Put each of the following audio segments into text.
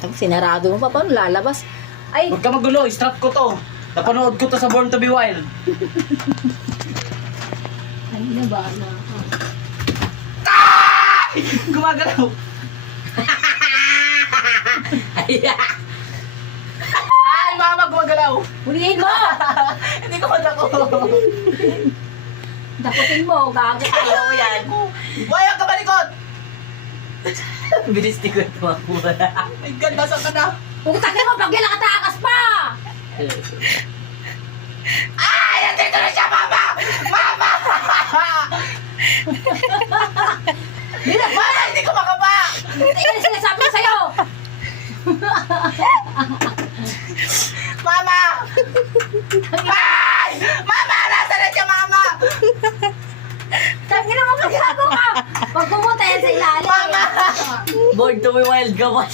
Tapos sinarado mo pa, paano lalabas? Ay, Huwag ka magulo, strap ko to. Napanood ko to sa Born to be Wild. ay, nabala. Gumagalaw. Ay, mama, gumagalaw. Hulihin mo! Hindi ko madako. Dakutin mo, gago. Ayaw mo yan. Huwag ka balikot. Bilis ni ko tumakbo. Ay, ganda, saan ka na? Putangin mo, pag nakatakas pa! Ay, nandito na siya, mama! Mama! Mama, hindi ko makapa! Hindi ka na sinasabi ko sa'yo! Mama! Ay! Mama! Nasa na siya, mama! Tangin mo, kagago ka! Pag pumunta yan sa ilalim. Mama! Born to be Wild ka ba?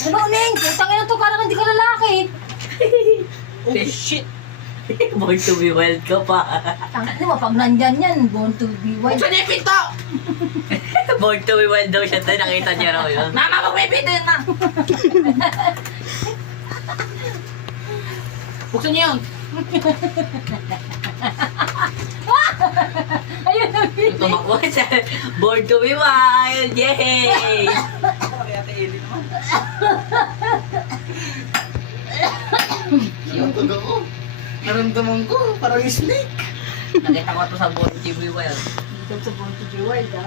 Ano, Neng? Putangin na to, parang hindi ka lalaki. Oh, shit! Born to be Wild ka pa. Tangin mo, pag nandyan yan, born to be wild. Buksan niya yung pinto! Born to be Wild daw siya. Nakita niya raw yun. Mama, magpipinto yun, ma! Buksan niya yun! Ayun na, Tumakbo siya. Born to be Wild! Yay! Kaya Eli naman. Yung tuga ko. Naramdaman ko. Parang snake. Nakita ko ito sa Born to be Wild. Dito sa born to be wild, ha?